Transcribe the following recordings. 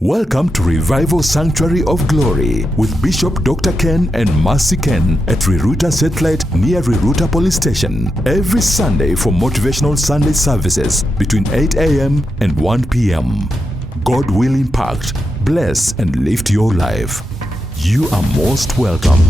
Welcome to Revival Sanctuary of Glory with Bishop Dr. Ken and Mercy Ken at Riruta Satellite near Riruta Police Station. Every Sunday for motivational Sunday services between 8 a.m. and 1 p.m. God will impact, bless, and lift your life. You are most welcome.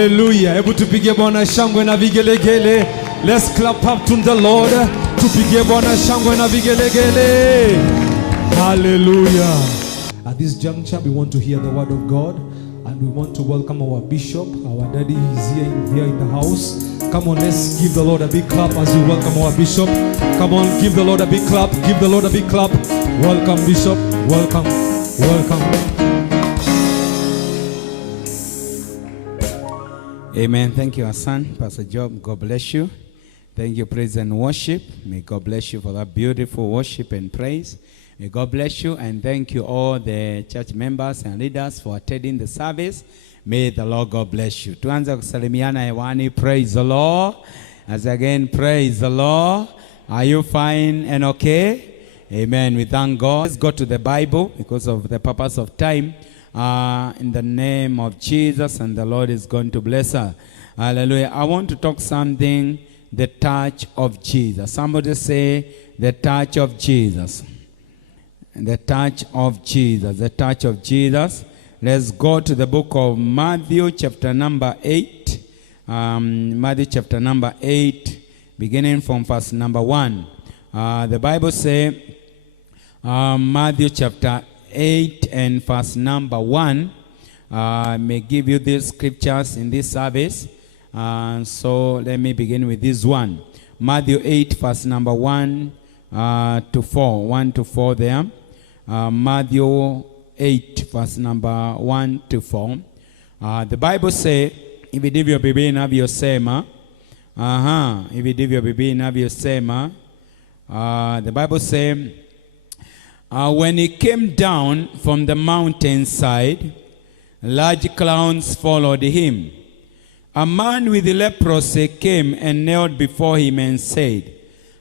Hallelujah. Hebu tupige Bwana shangwe na vigelegele. Let's clap up to the Lord. Tupige Bwana shangwe na vigelegele. Hallelujah. At this juncture, we want to hear the word of God, and we want to welcome our bishop. Our daddy is here in the house. Come on, let's give the Lord a big clap as we welcome our bishop. Come on, give the Lord a big clap. Give the Lord a big clap. Welcome, bishop. Welcome. Welcome. Amen. Thank you, our son, Pastor Job. God bless you. Thank you, praise and worship. May God bless you for that beautiful worship and praise. May God bless you, and thank you all the church members and leaders for attending the service. May the Lord God bless you. Tuanze kusalimiana hewani. Praise the Lord. As again, praise the Lord. Are you fine and okay? Amen. We thank God. Let's go to the Bible because of the purpose of time. In the name of Jesus, and the Lord is going to bless us. Hallelujah. I want to talk something, the touch of Jesus. Somebody say, the touch of Jesus. The touch of Jesus. The touch of Jesus. Let's go to the book of Matthew chapter number 8. Matthew chapter number 8, beginning from verse number 1. The Bible says, Matthew chapter 8 and verse number 1. I may give you these scriptures in this service. So let me begin with this one. Matthew 8 verse number 1 to 4. 1 to 4 there. Matthew 8 verse number 1 to 4. The Bible says, hivi ndivyo Biblia inavyosema. Hivi ndivyo Biblia inavyosema. The Bible says, when he came down from the mountainside, large crowds followed him. A man with leprosy came and knelt before him and said,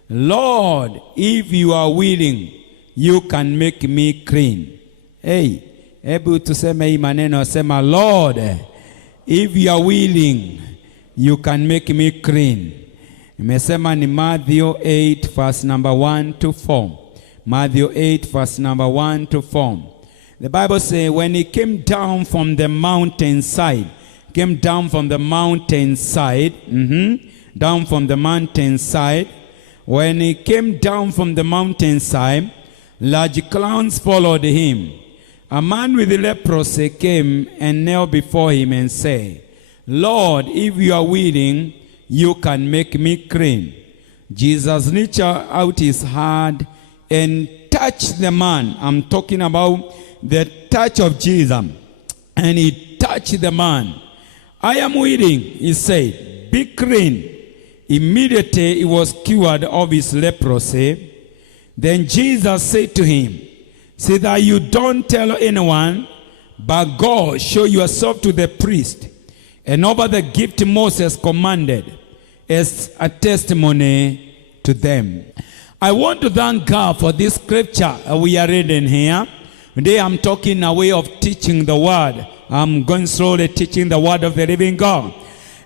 Lord, if you are willing, you can make me clean. Hey, hebu tuseme hii maneno, sema, Lord, if you are willing, you can make me clean. Imesema ni Matthew 8 verse number 1 to 4. Matthew 8 verse number 1 to 4. The Bible says, when he came down from the mountainside, down from the mountainside, when he came down from the mountainside, large crowds followed him. A man with leprosy came and knelt before him and said, Lord, if you are willing, you can make me clean. Jesus reached out his hand and touched the man. I'm talking about the touch of Jesus. And he touched the man. I am willing, he said, be clean. Immediately he was cured of his leprosy. Then Jesus said to him, say that you don't tell anyone, but go show yourself to the priest and offer the gift Moses commanded as a testimony to them. I want to thank God for this scripture we are reading here. Today I'm talking a way of teaching the word. I'm going slowly teaching the word of the living God.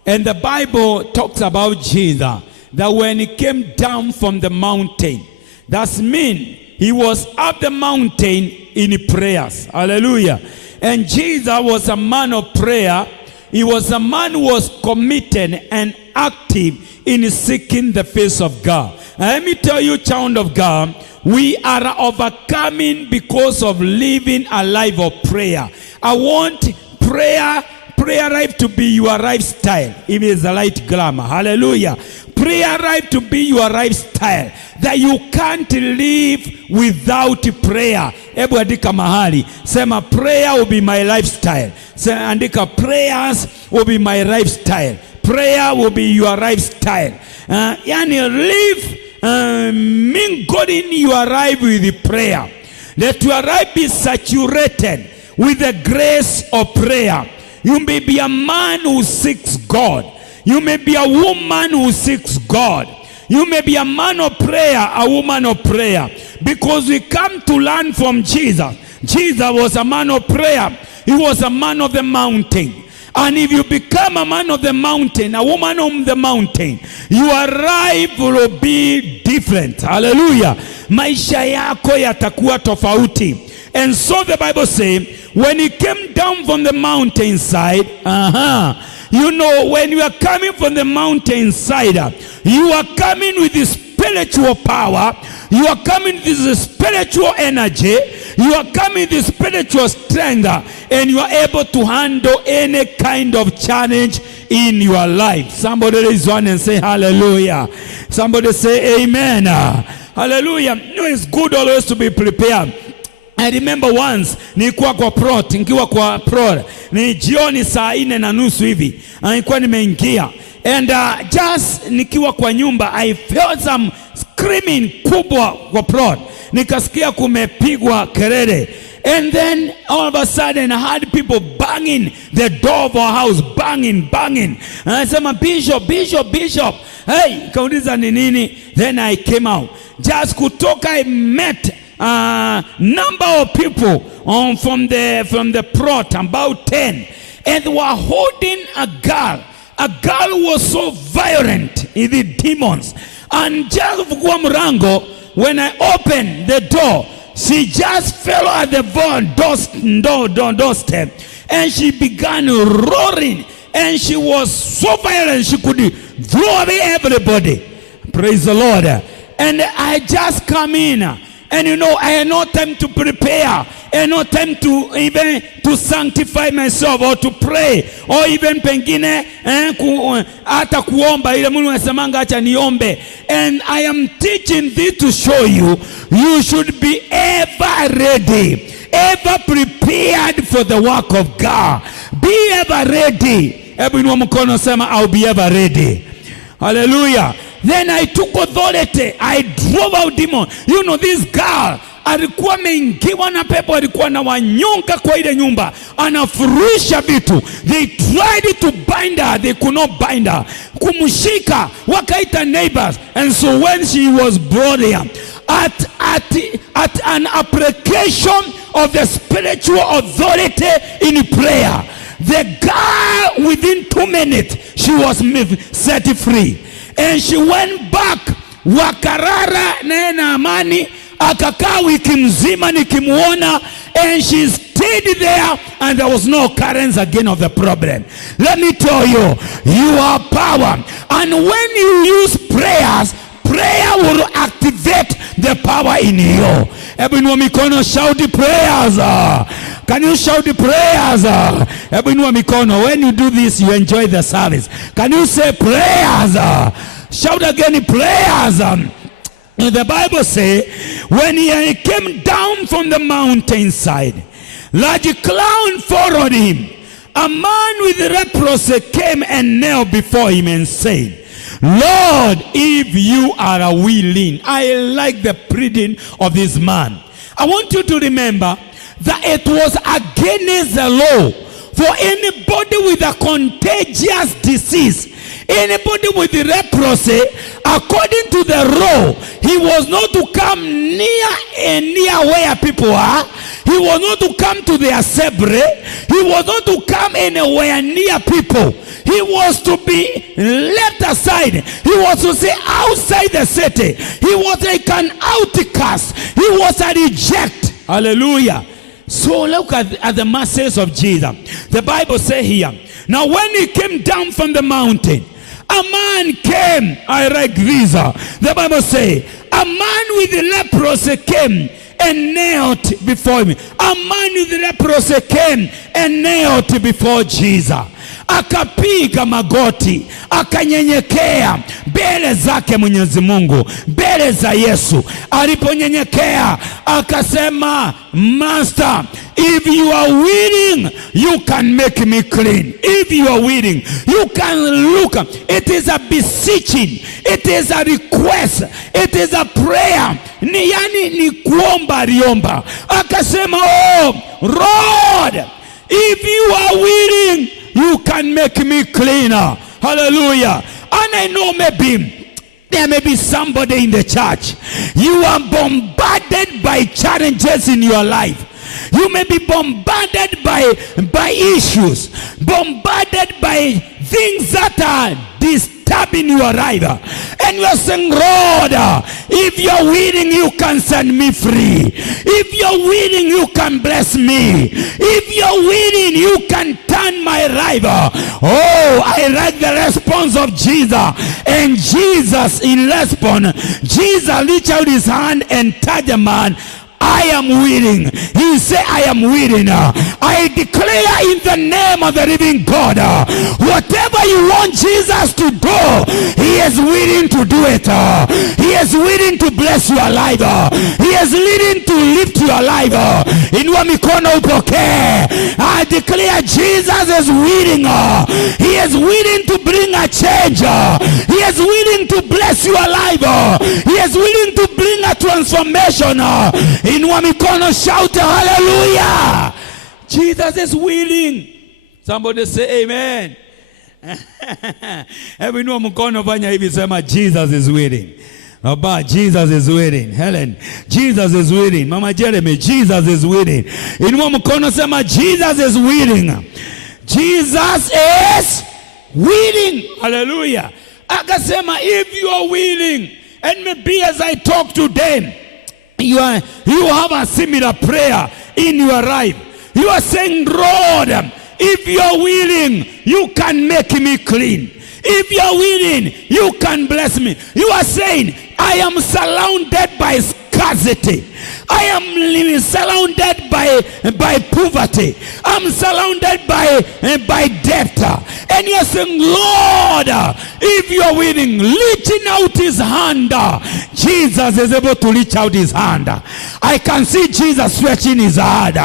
And the Bible talks about Jesus, that when he came down from the mountain, that means he was up the mountain in prayers. Hallelujah. And Jesus was a man of prayer. He was a man who was committed and active in seeking the face of God. And let me tell you, child of God, we are overcoming because of living a life of prayer. I want prayer life to be your lifestyle. It is a light glamour. Hallelujah. Prayer life to be your lifestyle. That you can't live without prayer. Ebu andika mahali. Sema, prayer will be my lifestyle. Sema, andika, prayers will be my lifestyle. Prayer will be your lifestyle. Yani live mingling your life with prayer. Let your life be saturated with the grace of prayer. You may be a man who seeks God. You may be a woman who seeks God. You may be a man of prayer, a woman of prayer. Because we come to learn from Jesus. Jesus was a man of prayer. He was a man of the mountain. And if you become a man of the mountain, a woman of the mountain, your life will be different. Hallelujah. Maisha yako yatakuwa tofauti. And so the Bible says, when he came down from the mountainside, You know, when you are coming from the mountainside, you are coming with this spiritual power, you are coming with this spiritual energy, you are coming with this spiritual strength, and you are able to handle any kind of challenge in your life. Somebody raise one and say hallelujah. Somebody say amen. Hallelujah. You know, it's good always to be prepared. I remember once nilikuwa kwa prot, nikiwa kwa prot, ni jioni saa 4:30 hivi, nilikuwa nimeingia, and just nikiwa kwa nyumba, I felt some screaming kubwa kwa prot, nikasikia kumepigwa kelele, and then all of a sudden I heard people banging the door of our house, banging, and I said, Bishop, hey, kauliza ni nini? Then I came out, just kutoka, I met number of people from the plot, about 10, and they were holding a girl. A girl who was so violent in the demons, and just kwa mrango, when I opened the door, she just fell at the doorstep, and she began roaring, and she was so violent she could throw away everybody. Praise the Lord. And I just come in. And you know, I had no time to prepare, and no time to even to sanctify myself or to pray, or even pengine hata kuomba ile Mungu anasemanga acha niombe. And I am teaching this to show you, you should be ever ready, ever prepared for the work of God. Be ever ready. Everyone mkono sema, I'll be ever ready. Hallelujah. Then I took authority. I drove out demon. You know, this girl alikuwa ameingiwa na pepo, alikuwa na wanyonga kwa ile nyumba, anafurusha vitu. They tried to bind her, they could not bind her. Kumshika, wakaita neighbors. And so when she was brought here, at an application of the spiritual authority in prayer, the girl within 2 minutes, she was set free. And she went back, wakarara na amani, akakaa wiki mzima nikimuona, and she stayed there, and there was no occurrence again of the problem. Let me tell you, you are power, and when you use prayers, prayer will activate the power in you. Everyone mikono, shout the prayers. Can you shout the prayers? Everyone mikono, when you do this, you enjoy the service. Can you say prayers? Shout again, prayers. The Bible says, when he came down from the mountainside, large cloud followed him. A man with leprosy came and knelt before him and said, Lord, if you are willing. I like the pleading of this man. I want you to remember that it was against the law for anybody with a contagious disease, anybody with leprosy, according to the law, he was not to come near where people are. He was not to come to the assembly. He was not to come anywhere near people. He was to be left aside. He was to stay outside the city. He was like an outcast. He was a reject. Hallelujah. So look at the masses of Jesus. The Bible says here, now when he came down from the mountain, a man came. I like this. The Bible says, a man with leprosy came and knelt before him. A man with leprosy came and knelt before Jesus. Akapiga magoti, akanyenyekea mbele zake Mwenyezi Mungu, mbele za Yesu. Aliponyenyekea akasema, Master, if you are willing, you can make me clean. If you are willing, you can look. It is a beseeching. It is a request. It is a prayer. Ni kuomba aliomba. Akasema, oh Lord, if you are willing, you can make me cleaner. Hallelujah. And I know maybe there may be somebody in the church. You are bombarded by challenges in your life. You may be bombarded by issues, bombarded by things that are disturbing your life, and you are saying, Lord, if you're willing, you can set me free. If you're willing, you can bless me. If you're willing, you can turn my life. Oh, I like the response of Jesus. And Jesus, in response, Jesus reached out his hand and touched the man. I am willing. He said, I am willing. I declare in the name of the living God, whatever you want Jesus to do, he is willing to do it. He is willing to bless your life. He is willing to lift your life. Inua mikono upokee. I declare Jesus is willing. He is willing to bring a change. He is willing to bless your life. He is willing to bring a transformation. Inua mikono, shout hallelujah. Jesus is willing. Somebody say amen. Hebu inua mkono, fanya hivi, sema Jesus is willing. Baba, Jesus is willing. Helen, Jesus is willing. Mama Jeremy, Jesus is willing. Inua mkono, sema Jesus is willing. Jesus is willing. Hallelujah. Akasema if you are willing, and maybe as I talk today, you have a similar prayer in your life. You are saying, Lord, if you are willing, you can make me clean. If you are willing, you can bless me. You are saying, I am surrounded by scarcity. I am surrounded by poverty. I'm surrounded by debt. And you're saying, Lord, if you're willing, reaching out his hand. Jesus is able to reach out his hand. I can see Jesus stretching his hand.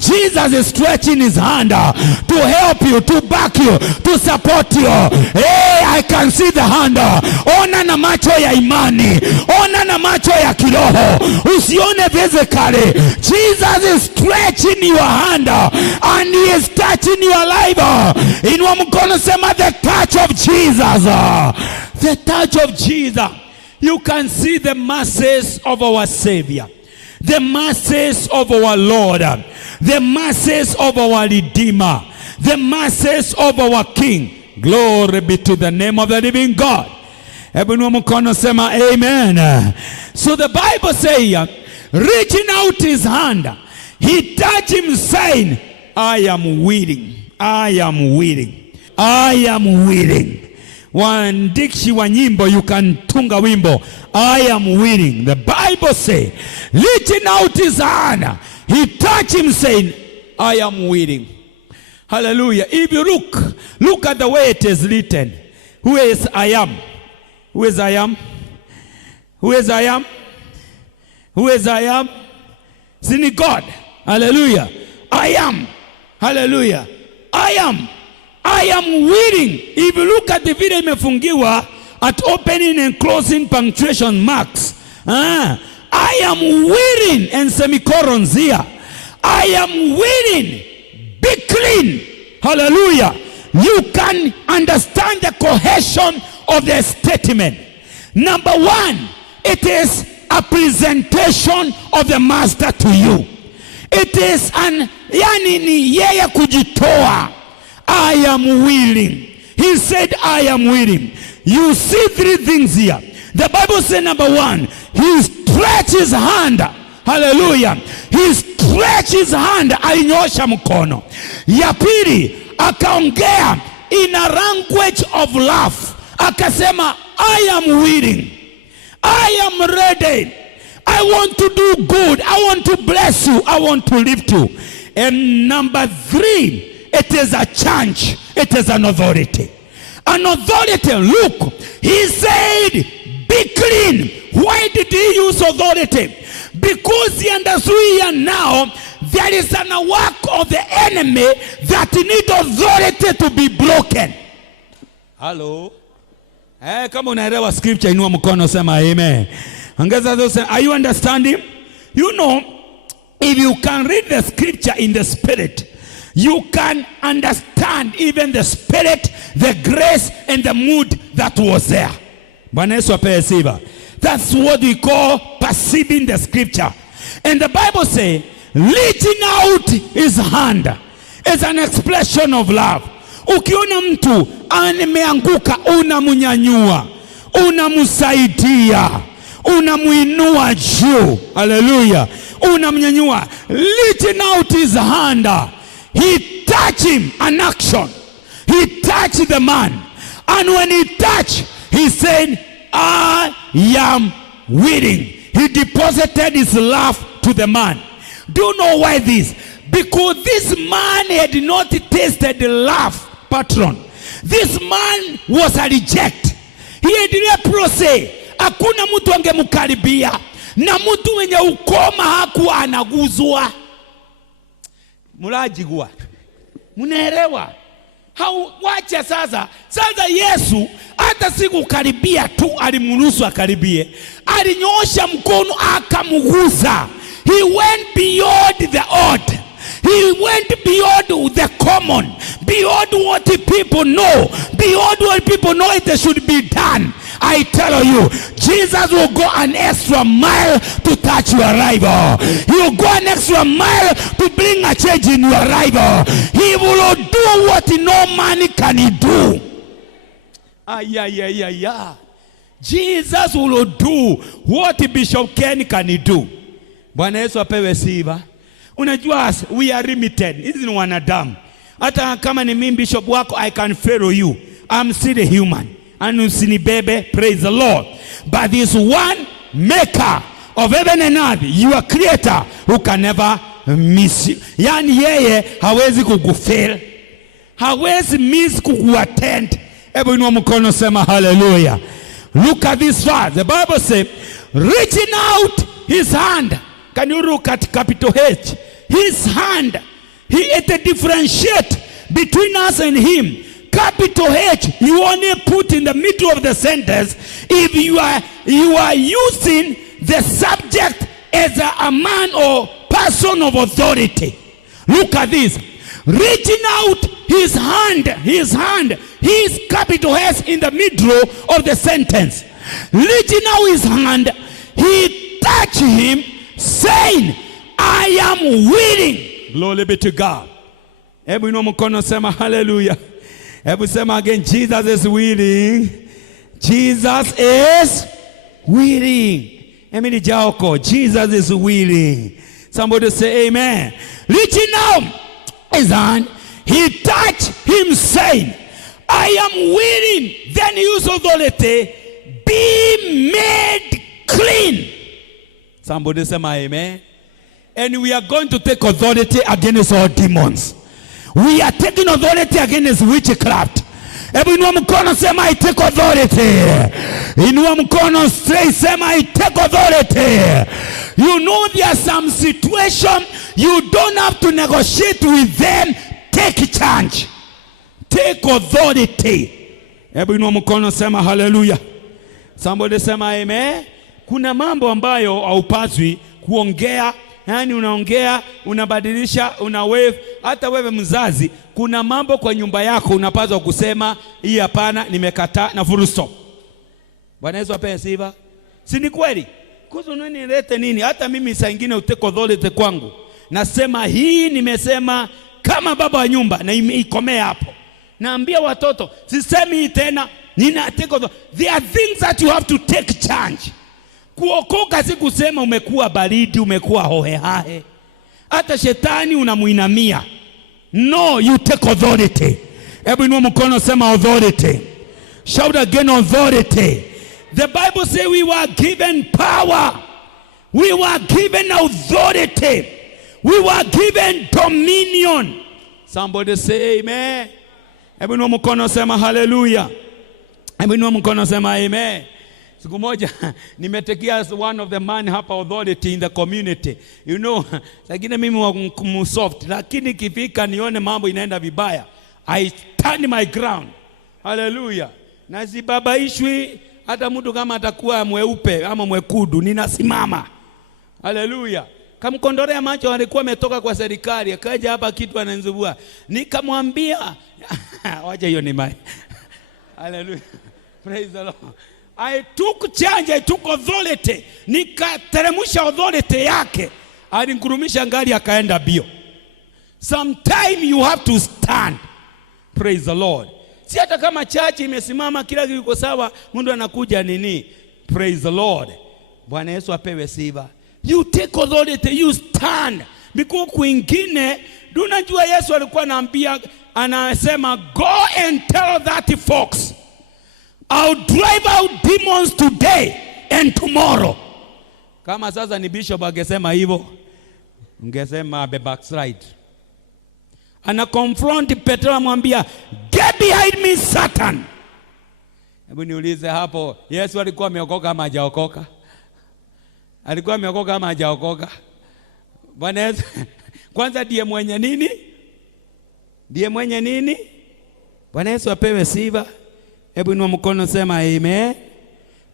Jesus is stretching his hand to help you, to back you, to support you. Hey, I can see the hand. Ona na macho ya imani. Ona na macho ya kiroho. Usione physically. Jesus is stretching your hand and he is touching your life. Inua mkono, sema the touch of Jesus. The touch of Jesus. You can see the masses of our Savior, the masses of our Lord, the masses of our Redeemer, the masses of our King. Glory be to the name of the living God. Inua mkono, sema amen. So the Bible says, reaching out his hand, he touched him saying, I am willing. I am willing. I am willing. Waandishi wa nyimbo, you can tunga wimbo, I am willing. The Bible says, reaching out his hand, he touched him saying, I am willing. Hallelujah. If you look at the way it is written. Who is I am? Who is I am? Who is I am? Who is I am? Sini God. Hallelujah. I am. Hallelujah. I am. I am willing. If you look at the video imefungiwa at opening and closing punctuation marks. I am willing, and semicolons here. I am willing. Be clean. Hallelujah. You can understand the cohesion of the statement. Number one, it is a presentation of the master to you. It is an ni yeye kujitoa. I am willing. He said, I am willing. You see three things here. The Bible says, number one, he stretched his hand. Hallelujah. He stretched his hand. Alinyosha mkono. Ya pili, akaongea in a language of love. Akasema, I am willing. I am ready. I want to do good. I want to bless you. I want to lift you. And number three, it is a change. It is an authority. An authority. Look, he said, be clean. Why did he use authority? Because he understood here now there is an work of the enemy that need authority to be broken. Hello? Kama unaelewa scripture, inua mkono, sema amen. Are you understanding? You know, if you can read the scripture in the spirit, you can understand even the spirit, the grace, and the mood that was there. That's what we call perceiving the scripture. And the Bible says, reaching out his hand is an expression of love. Ukiona mtu ameanguka, unamnyanyua, unamsaidia, unamuinua juu. Hallelujah. Unamnyanyua. Reaching out his hand. He touched him, an action. He touched the man. And when he touched, he said, I am willing. He deposited his love to the man. Do you know why this? Because this man had not tasted the love, patron. This man was a reject. He had leprosy. Hakuna mtu angemkaribia. Na mtu mwenye ukoma hakuwa anaguzwa. Mulajigwa. Munaelewa? Wacha sasa. Sasa Yesu hata sikukaribia tu alimruhusu akaribie. Alinyoosha mkono akamguza. He went beyond the odd. He went beyond the common. Beyond what people know. Beyond what people know it should be done. I tell you, Jesus will go an extra mile to touch your rival. He will go an extra mile to bring a change in your rival. He will do what no man can do. Jesus will do what Bishop Ken can do. Bwana Yesu apewe sifa. Unajua we are limited. Hizi ni wanadamu. Hata kama ni mimi bishop wako, I can follow you. I'm still a human. And usinibebe, praise the Lord. But this one maker of heaven and earth, your creator, who can never miss you. Yani yeye hawezi kukufail. Hawezi miss kukuattend. Hebu inua mkono sema hallelujah. Look at this verse. The Bible says, reaching out his hand. Can you look at capital H? His hand. He had to differentiate between us and him. Capital H, you only put in the middle of the sentence if you are using the subject as a man or person of authority. Look at this. Reaching out his hand, his capital H in the middle of the sentence. Reaching out his hand, he touched him, saying, I am willing. Glory be to God. Hebu inua mkono sema hallelujah. Hebu sema again, Jesus is willing. Jesus is willing. Emini Jaoko, Jesus is willing. Somebody say amen. Reaching out his hand, he touched him saying, I am willing. Then he used authority, be made clean. Somebody say amen. And we are going to take authority against all demons. We are taking authority against witchcraft. Hebu inua mkono sema I take authority. Inua mkono straight sema I take authority. You know there are some situation you don't have to negotiate with them. Take charge. Take authority. Hebu inua mkono sema hallelujah. Somebody sema amen. Kuna mambo ambayo haupaswi kuongea. Yani unaongea, unabadilisha, unawave. Hata wewe mzazi, kuna mambo kwa nyumba yako unapaswa kusema, hii hapana, nimekataa na full stop. Bwana Yesu apewe sifa. Si ni kweli? Kuzo nini lete nini? Hata mimi saa nyingine uteko authority kwangu. Nasema hii nimesema kama baba wa nyumba na ikomea hapo. Naambia watoto, sisemi tena, nina take authority. There are things that you have to take charge. Kuokoka si kusema umekuwa baridi, umekuwa hohehahe. Hata shetani unamuinamia. No, you take authority. Hebu inua mkono sema authority. Shout again authority. The Bible says we were given power. We were given authority. We were given dominion. Somebody say amen. Hebu inua mkono sema hallelujah. Hebu inua mkono sema amen. Siku moja nimetekia one of the man hapa authority in the community. You know, lakini mimi wa msoft, lakini kifika nione mambo inaenda vibaya, I stand my ground. Hallelujah. Na sibabaishwi hata mtu kama atakuwa mweupe ama mwekudu, ninasimama. Hallelujah. Kamkondorea macho, alikuwa ametoka kwa serikali, akaja hapa kitu ananzubua. Nikamwambia wacha hiyo ni mai. Hallelujah. Praise the Lord. I took charge, I took authority. Nikateremusha authority yake. Alingurumisha ngari akaenda bio. Sometime you have to stand. Praise the Lord. Si hata kama church imesimama kila kitu kiko sawa, mtu anakuja nini? Praise the Lord. Bwana Yesu apewe sifa. You take authority, you stand. Because kwingine, unajua Yesu alikuwa anasema go and tell that fox, I'll drive out demons today and tomorrow. Kama sasa ni bishop angesema hivyo, ungesema be backslide. Ana confront Petro, amwambia get behind me Satan. Hebu niulize hapo, Yesu alikuwa ameokoka ama hajaokoka? Alikuwa ameokoka ama hajaokoka? Bwana Yesu kwanza ndiye mwenye nini? Ndiye mwenye nini? Bwana Yesu apewe sifa. Hebu inua mkono, sema amen.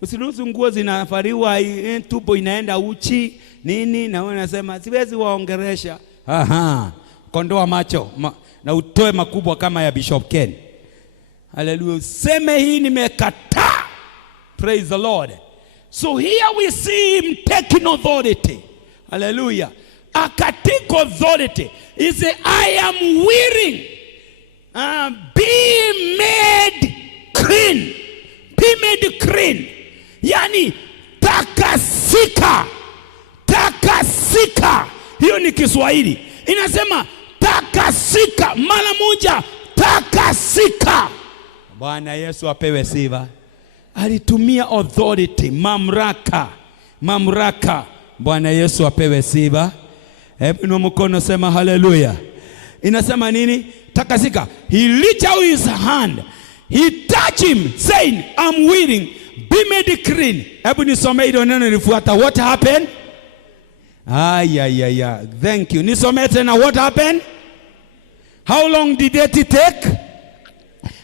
Usiruhusu nguo zinafariwa, tupo inaenda uchi nini, na wewe unasema siwezi waongeresha. Kondoa macho na utoe makubwa kama ya Bishop Ken. Hallelujah. Seme hii nimekataa. Praise the Lord. So here we see him taking authority. Hallelujah. Akatake authority. He said, I am willing. Be made clean. Be made clean. Yani takasika. Takasika. Hiyo ni Kiswahili. Inasema takasika. Mara moja takasika. Bwana Yesu apewe sifa. Alitumia authority, mamlaka. Mamlaka. Bwana Yesu apewe sifa. Hebu mkono, sema hallelujah. Inasema nini? Takasika. He reached out his hand. He touched him saying, I'm willing. Be made clean. Hebu nisome hilo neno lifuata. What happened? Thank you. Nisome tena, what happened? How long did it take?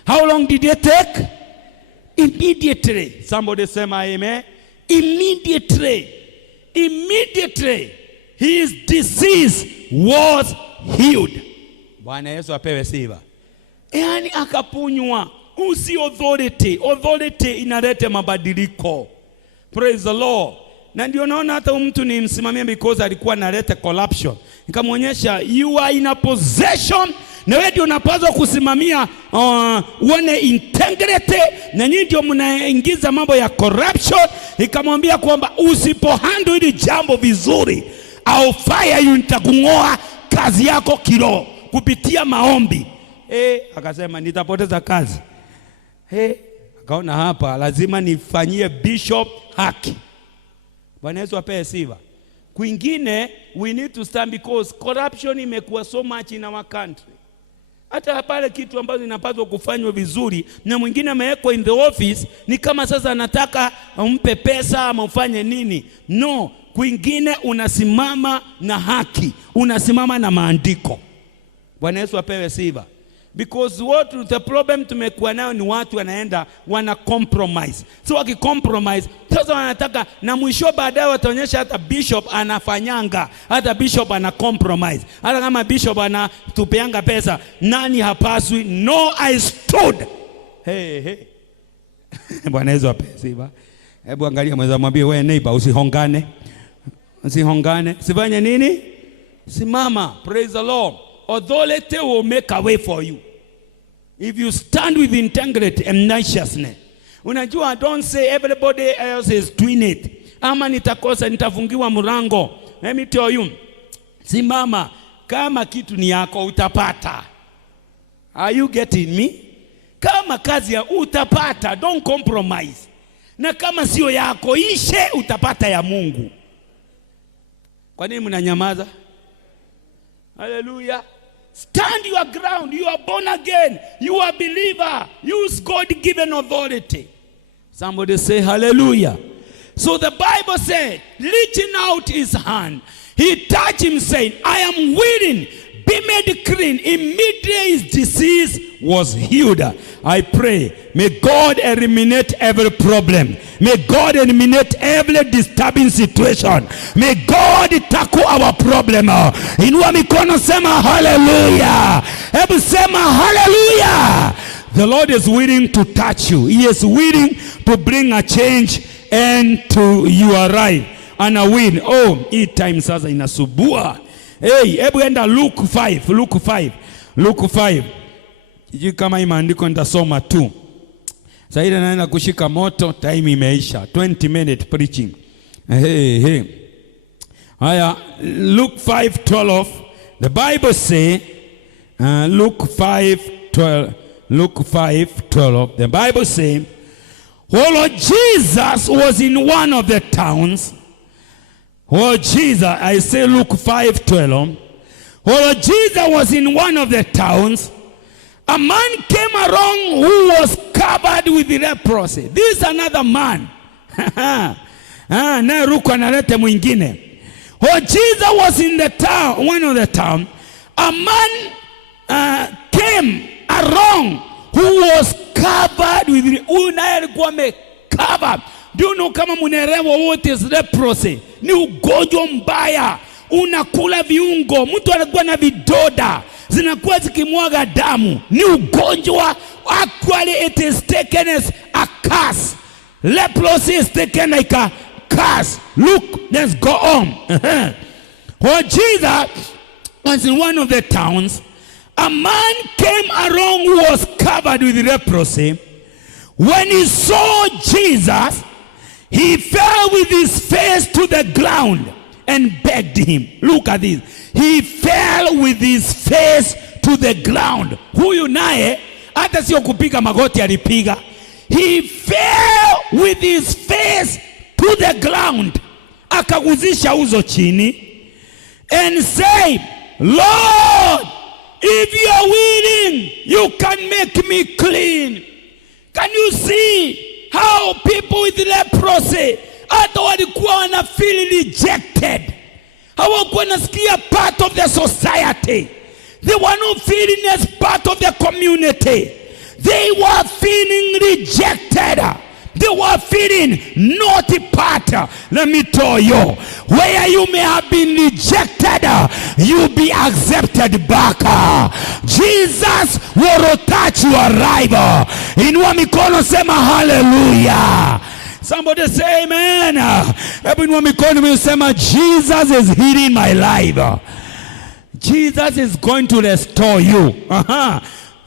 How long did it take? Immediately. Somebody say amen. Immediately. Immediately. His disease was healed. Bwana Yesu apewe sifa. Yani akapunywa. Usi authority. Authority inaleta mabadiliko. Praise the Lord. Na ndio naona hata mtu ni msimamia because alikuwa analeta corruption. Nikamwonyesha you are in a possession. Na wewe ndio unapaswa kusimamia uone integrity, na nyinyi ndio mnaingiza mambo ya corruption. Nikamwambia kwamba usipohandle hili jambo vizuri, au fire you, nitakungoa kazi yako kiroho kupitia maombi. Akasema nitapoteza kazi. Akaona hapa lazima nifanyie bishop haki. Bwana Yesu apewe sifa. Kwingine we need to stand because corruption imekuwa so much in our country. Hata pale kitu ambacho inapaswa kufanywa vizuri na mwingine amewekwa in the office, ni kama sasa anataka umpe pesa ama ufanye nini. No, kwingine unasimama na haki, unasimama na maandiko. Bwana Yesu apewe sifa. Because what the problem tumekuwa nayo ni watu wanaenda wana compromise. So wakicompromise, sasa wanataka na mwisho baadaye wataonyesha hata bishop anafanyanga, hata bishop ana compromise. Hata kama bishop anatupeanga pesa, nani hapaswi? No, I stood. Hey. Bwana Yesu apewe sifa. Hebu angalia mwanzo, mwambie wewe neighbor, usihongane. Usihongane. Sifanye nini? Simama. Praise the Lord. Authority will make a way for you if you stand with integrity and righteousness. Unajua, don't say everybody else is doing it. Ama nitakosa, nitafungiwa mlango. Let me tell you, simama. Kama kitu ni yako utapata. Are you getting me? Kama kazi ya utapata, don't compromise. Na kama sio yako ishe, utapata ya Mungu. Kwa nini mnanyamaza? Hallelujah. Stand your ground. You are born again. You are a believer. Use God-given authority. Somebody say hallelujah. So the Bible said, reaching out his hand, he touched him saying, I am willing. Be made clean. Immediately his disease was healed. I pray, may God eliminate every problem. May God eliminate every disturbing situation. May God tackle our problem. Inua mikono, sema hallelujah. Hebu sema hallelujah. The Lord is willing to touch you. He is willing to bring a change and to your life. And a win. Hii time sasa inasubua. Hebu enda Luke 5. Sijui kama imeandiko nitasoma tu. Sasa ile naenda kushika moto, time imeisha. 20 minute preaching. Hey. Haya, Luke 5:12. The Bible say, Luke 5:12. The Bible say, while Jesus was in one of the towns, Luke 5:12. While Jesus was in one of the towns, a man came along who was covered with leprosy. This is another man. Na ruko analete mwingine. While Jesus was in the town, one of the town, a man came along who was covered with covered. Do you know kama munerewa what is leprosy? Ni ugonjwa mbaya. Unakula viungo, mtu anakuwa na vidoda zinakuwa zikimwaga damu. Ni ugonjwa. Actually it is taken as a curse. Leprosy is taken like a curse. Look, let's go on. When Jesus was in one of the towns, a man came along who was covered with leprosy. When he saw Jesus, he fell with his face to the ground and begged him. Look at this. He fell with his face to the ground. Huyu naye hata sio kupiga magoti alipiga. He fell with his face to the ground. Akaguzisha uso chini and say, Lord, if you are willing, you can make me clean. Can you see how people with leprosy hata walikuwa wana feel rejected? Hawakuwa nasikia part of the society. They were not feeling as part of the community. They were feeling rejected. They were feeling not a part. Let me tell you, where you may have been rejected, you'll be accepted back. Jesus will touch your rival. Inua mikono, sema hallelujah. Somebody say amen. Inua mikono, sema Jesus is healing my life. Jesus is going to restore you.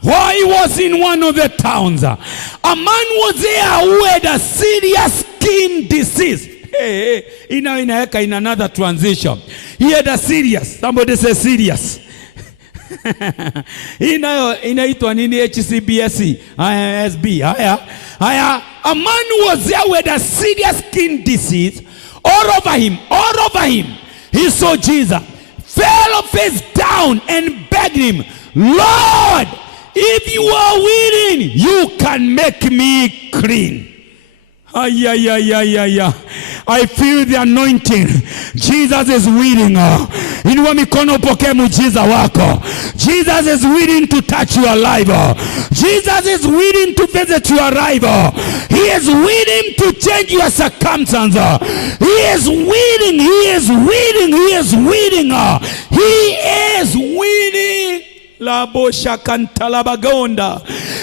While he was in one of the towns, a man was there who had a serious skin disease. In another transition. He had a serious. Somebody say serious. Inaitwa nini HCBSE, ISB. A man was there with a serious skin disease. All over him. He saw Jesus, fell face down and begged him, Lord, if you are willing, you can make me clean. I feel the anointing. Jesus is willing. Inua mikono upokee muujiza wako. Jesus is willing to touch your life. Jesus is willing to visit your life. He is willing to change your circumstance. He is willing.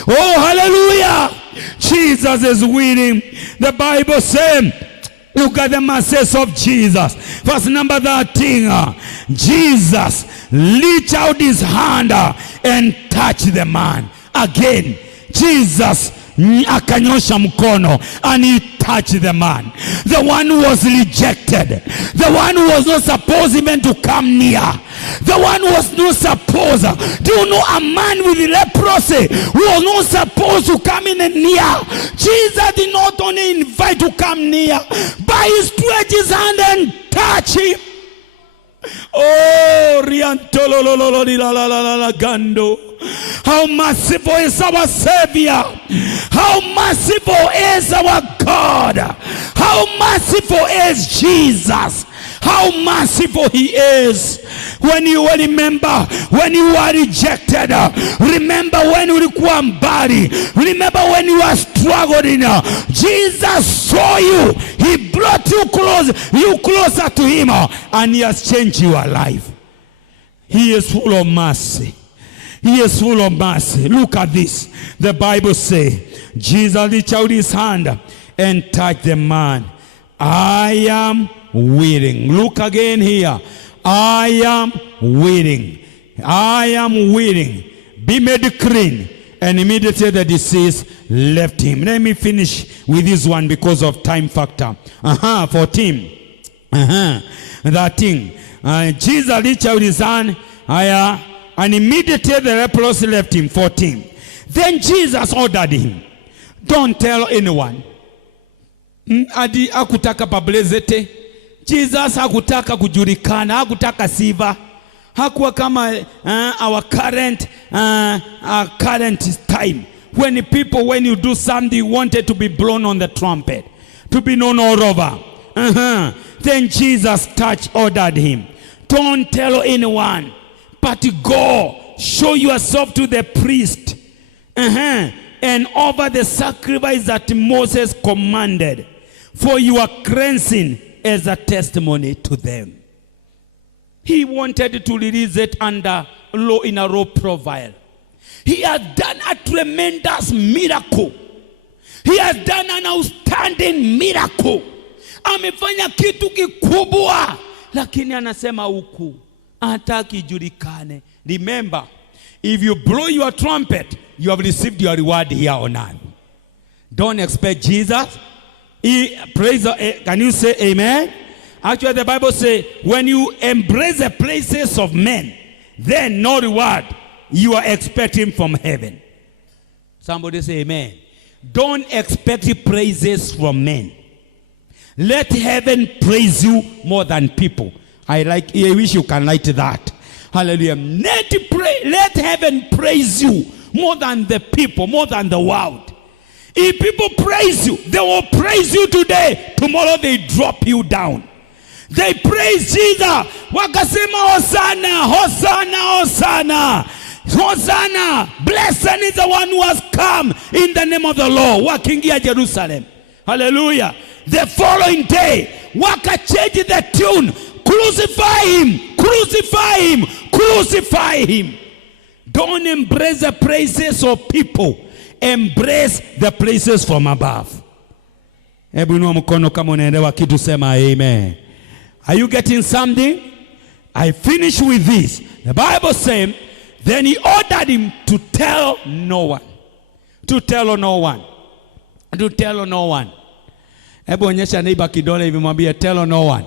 Oh, hallelujah. Jesus is willing. The Bible says, look at the masses of Jesus. Verse number 13. Jesus reached out his hand and touched the man. Again, Jesus akanyosha mkono and he touched the man. The one who was rejected. The one who was not supposed even to come near. The one who was not supposed. Do you know a man with leprosy who was not supposed to come in and near? Jesus did not only invite to come near, but he stretched his hand and touched him. Oh, Gando. How merciful is our Savior. How merciful is our God. How merciful is Jesus. How merciful he is. When you remember when you were rejected, remember when you were mbali, remember when you were struggling, Jesus saw you. He brought you closer to him, and he has changed your life. He is full of mercy. He is full of mercy. Look at this. The Bible says, Jesus reached out his hand and touched the man. I am willing. Look again here. I am willing. I am willing. Be made clean and immediately the disease left him. Let me finish with this one because of time factor. 14. That thing. Jesus reached out his hand, and immediately the leprosy left him. 14. Then Jesus ordered him, don't tell anyone. Adi hakutaka publicity. Jesus hakutaka kujulikana, hakutaka siva. Hakuwa kama our current time. When you do something, you wanted to be blown on the trumpet, to be known all over. Then Jesus ordered him, don't tell anyone, but go, show yourself to the priest, and offer the sacrifice that Moses commanded for your cleansing as a testimony to them. He wanted to release it under law in a low profile. He has done a tremendous miracle. He has done an outstanding miracle. Amefanya kitu kikubwa, lakini anasema huku hataki julikane. Remember, if you blow your trumpet, you have received your reward here on earth. Don't expect Jesus. Can you say amen? Actually, the Bible says, when you embrace the praises of men, then no reward you are expecting from heaven. Somebody say amen. Don't expect praises from men. Let heaven praise you more than people. I wish you can like that. Hallelujah. Let heaven praise you more than the people, more than the world. If people praise you, they will praise you today. Tomorrow they drop you down. They praise Jesus. Wakasema Hosanna, Hosanna, Hosanna. Hosanna. Blessed is the one who has come in the name of the Lord. Wakiingia Jerusalem. Hallelujah. The following day, wakachange the tune. Crucify him, crucify him, crucify him. Don't embrace the praises of people. Embrace the praises from above. Hebu inua mkono kama unaelewa kitu, sema amen. Are you getting something? I finish with this. The Bible says, then he ordered him to tell no one. To tell no one. To tell no one. Hebu onyesha neighbor kidole hivi, mwambie tell no one.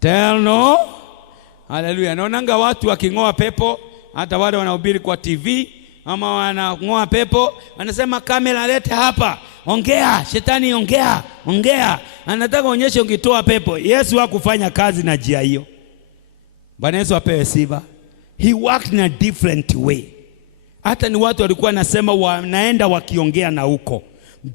Tell no. Hallelujah. Naonanga watu waking'oa pepo, hata wale wanahubiri kwa TV ama wanang'oa pepo, anasema kamera lete hapa. Ongea, shetani ongea, ongea. Anataka onyeshe ungitoa pepo. Yesu hakufanya kazi na njia hiyo. Bwana Yesu apewe sifa. He worked in a different way. Hata ni watu walikuwa nasema wanaenda wakiongea na huko.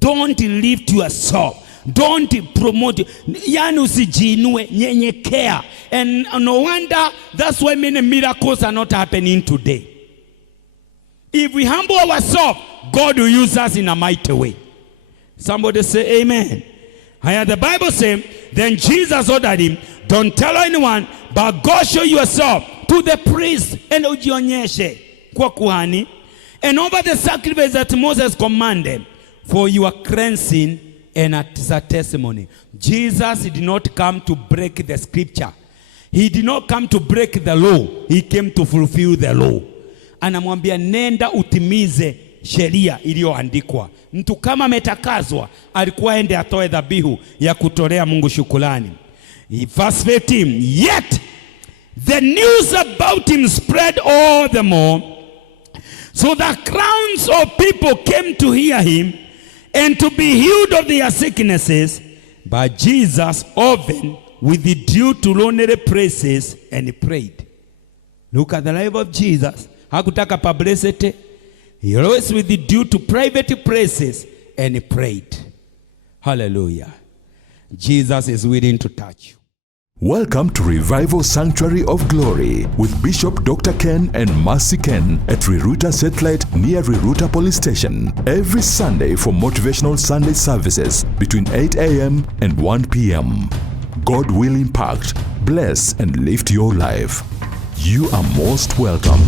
Don't lift yourself. Don't promote. Yani usijiinue, nyenyekea. And no wonder that's why many miracles are not happening today. If we humble ourselves, God will use us in a mighty way. Somebody say amen. The Bible says, then Jesus ordered him, don't tell anyone, but go show yourself to the priest and ujionyeshe kwa kuhani, and over the sacrifice that Moses commanded for your cleansing and as a testimony. Jesus did not come to break the scripture. He did not come to break the law. He came to fulfill the law. Anamwambia nenda utimize sheria iliyoandikwa. Mtu kama ametakazwa alikuwa ende atoe dhabihu ya kutolea Mungu shukrani. Verse 15, yet the news about him spread all the more, so that crowds of people came to hear him and to be healed of their sicknesses. But Jesus often withdrew to lonely places and prayed. Look at the life of Jesus. Hakutaka publicity. He always withdrew to private places and prayed. Hallelujah. Jesus is willing to touch you. Welcome to Revival Sanctuary of Glory with Bishop Dr. Ken and Mercy Ken at Riruta Satellite near Riruta Police Station. Every Sunday for motivational Sunday services between 8 a.m. and 1 p.m. God will impact, bless, and lift your life. You are most welcome.